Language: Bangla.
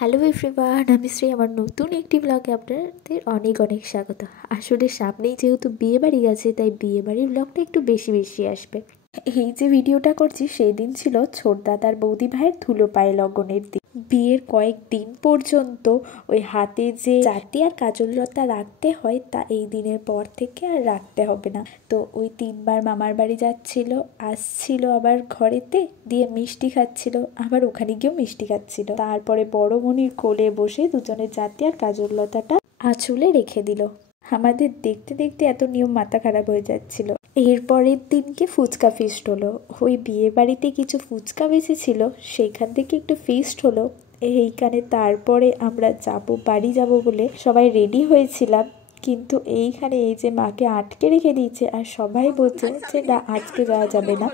হ্যালো এভরিওয়ান, আমি শ্রী। আমার নতুন একটি ব্লগে আপনাদের অনেক অনেক স্বাগত। আসলে সামনেই যেহেতু বিয়ে বাড়ি আছে, তাই বিয়ে বাড়ির ব্লগটা একটু বেশি বেশি আসবে। এই যে ভিডিওটা করছি সেই দিন ছিল ছোট দাদার বৌদি ভাইয়ের ধুলো পায়ে লগনের দিন। বিয়ের কয়েকদিন পর্যন্ত ওই হাতে যে জাতি আর কাজললতা রাখতে হয়, তা এই দিনের পর থেকে আর রাখতে হবে না। তো ওই 3বার মামার বাড়ি যাচ্ছিল, আসছিল আবার ঘরেতে, দিয়ে মিষ্টি খাচ্ছিল, আবার ওখানে গিয়েও মিষ্টি খাচ্ছিল। তারপরে বড় মনির কোলে বসে দুজনের জাতি আর কাজললতাটা আঁচলে রেখে দিল। আমাদের দেখতে দেখতে এত নিয়ম মাথা খারাপ হয়ে যাচ্ছিল। এরপরের দিনকে ফুচকা ফিস্ট হলো। ওই বিয়ে বাড়িতে কিছু ফুচকা বেঁচেছিল, সেইখান থেকে একটু ফিস্ট হলো এইখানে। তারপরে আমরা বাড়ি যাব বলে সবাই রেডি হয়েছিলাম, কিন্তু এইখানে এই যে মাকে আটকে রেখে দিয়েছে, আর সবাই বলছে যে না, আজকে যাওয়া যাবে না।